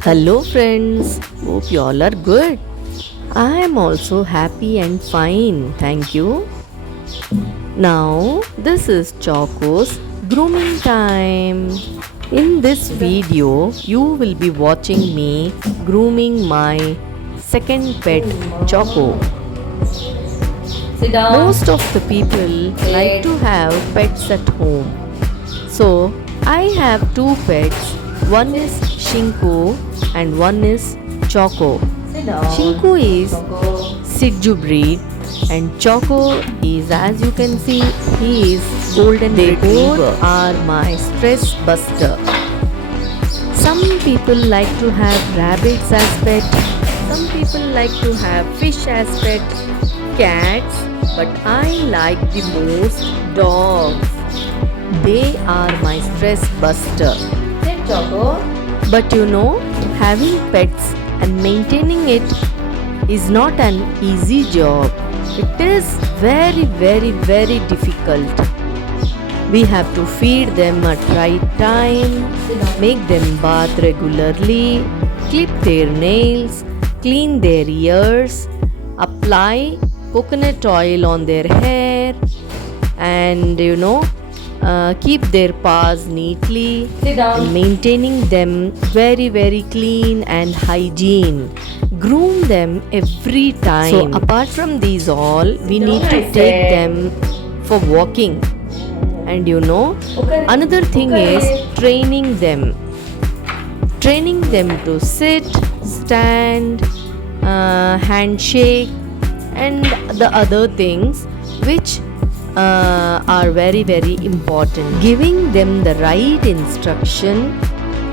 Hello friends, hope you all are good. I am also happy and fine, thank you. Now, this is Choco's grooming time. In this video, you will be watching me grooming my second pet, Choco. Sit down. Most of the people like to have pets at home. So, I have two pets. One is Shinku and one is Choco. Sit down. Shinku is Choco. Shih breed and Choco is, as you can see, he is golden retriever. Both are my stress buster. Some people like to have rabbits as pet. Some people like to have fish as pet, cats, but I like the most dogs. They are my stress buster. Sit, Choco. But you know, having pets and maintaining it is not an easy job. It is very difficult. We have to feed them at right time, make them bath regularly, clip their nails, clean their ears, apply coconut oil on their hair, and keep their paws neatly, Sit down. and maintaining them very clean and hygiene. Groom them every time. So apart from these all, we need to take them for walking. And another thing is training them. Training them to sit, stand, handshake, and the other things which are very important. Giving them the right instruction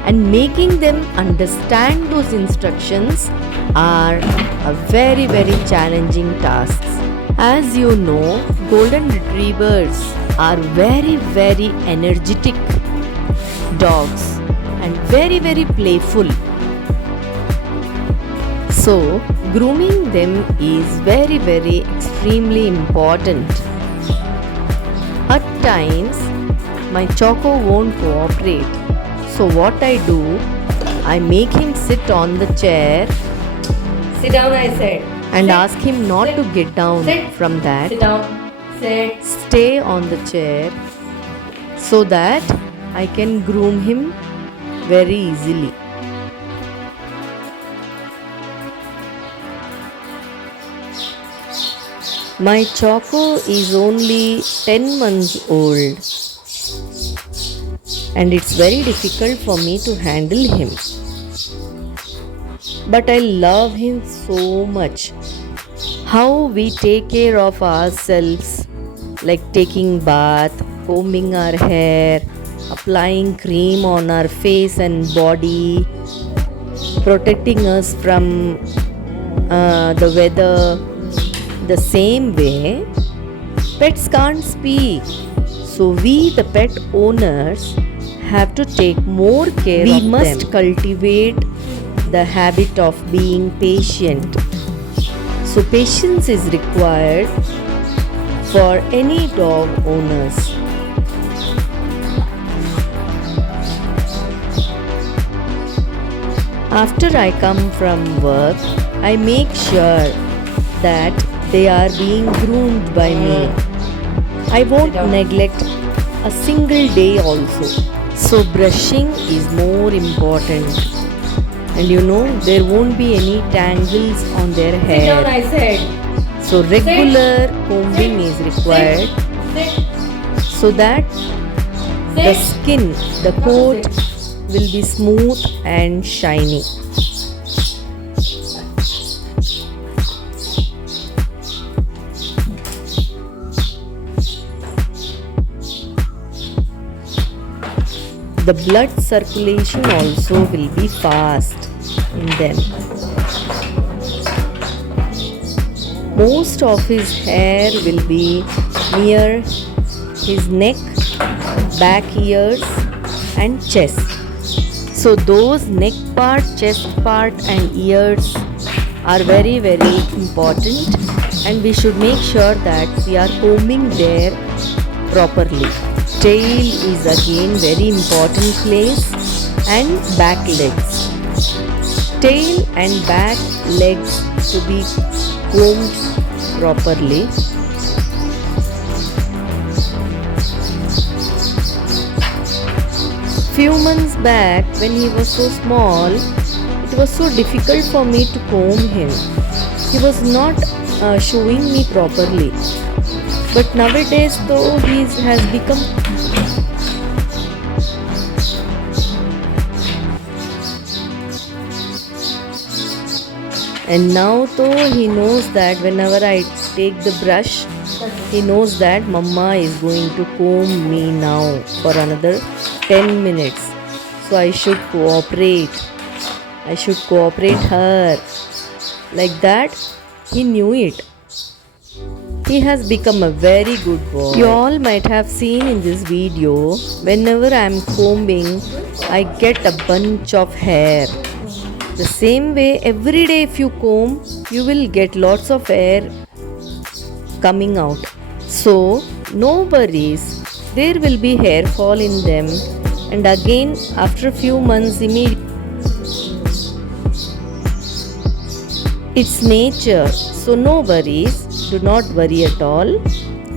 and making them understand those instructions are a very challenging tasks. As you know, golden retrievers are very energetic dogs and very playful. So grooming them is very extremely important. At times, my Choco won't cooperate. So what I do, I make him sit on the chair Sit down, I said. and Sit. ask him not Sit. to get down Sit. from that. Sit down. Sit. Stay on the chair so that I can groom him very easily. My Choco is only 10 months old and it's very difficult for me to handle him. But I love him so much. How we take care of ourselves, like taking bath, combing our hair, applying cream on our face and body, protecting us from the weather. The same way, pets can't speak. So we, the pet owners, have to take more care of them. We must cultivate the habit of being patient. So patience is required for any dog owners. After I come from work, I make sure that they are being groomed by me. I won't neglect a single day also. So brushing is more important. And there won't be any tangles on their Sit down, hair. I said. So regular combing is required Sit. so that the Sit. skin, the coat will be smooth and shiny. The blood circulation also will be fast in them. Most of his hair will be near his neck, back ears and chest. So those neck part, chest part and ears are very important, and we should make sure that we are combing there properly. Tail is again very important place, and back legs. tail and back legs to be combed properly. Few months back, when he was so small, it was so difficult for me to comb him. He was not showing me properly. But nowadays, though, he has become and now though he knows that whenever I take the brush, he knows that Mama is going to comb me now for another 10 minutes. So I should cooperate. I should cooperate her. Like that, he knew it. He has become a very good boy. You all might have seen in this video, whenever I am combing, I get a bunch of hair. The same way, every day if you comb, you will get lots of hair coming out. So, no worries, there will be hair fall in them, and again after a few months it's nature, so no worries, do not worry at all.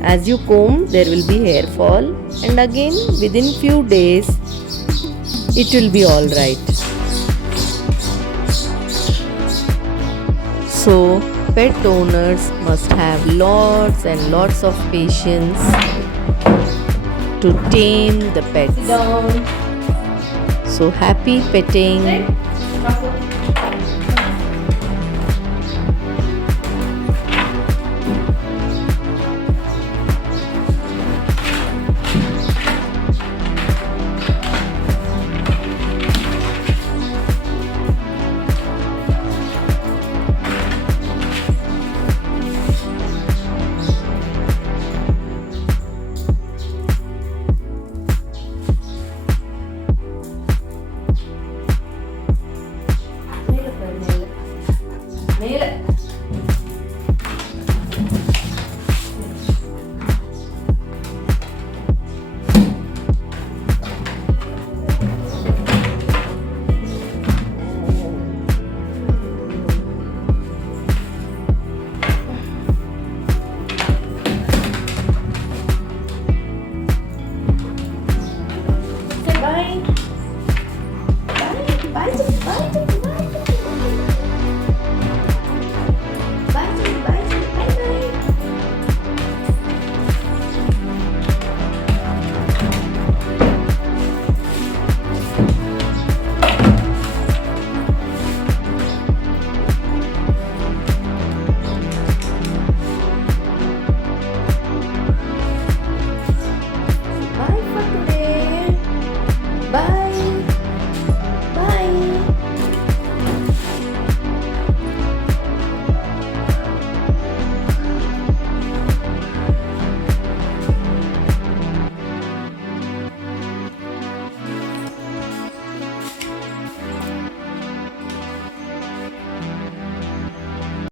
As you comb, there will be hair fall, and again within few days it will be all right. So, pet owners must have lots and lots of patience to tame the pets. Sit down. So, happy petting. Sit.